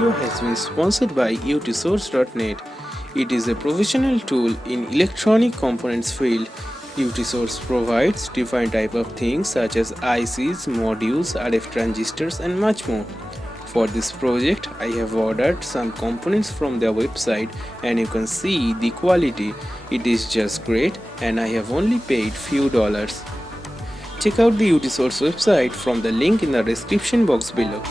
video has been sponsored by Utsource.net. It is a professional tool in electronic components field. Utsource provides different type of things such as ICs, modules, RF transistors and much more. For this project, I have ordered some components from their website and you can see the quality. It is just great and I have only paid few dollars. Check out the Utsource website from the link in the description box below.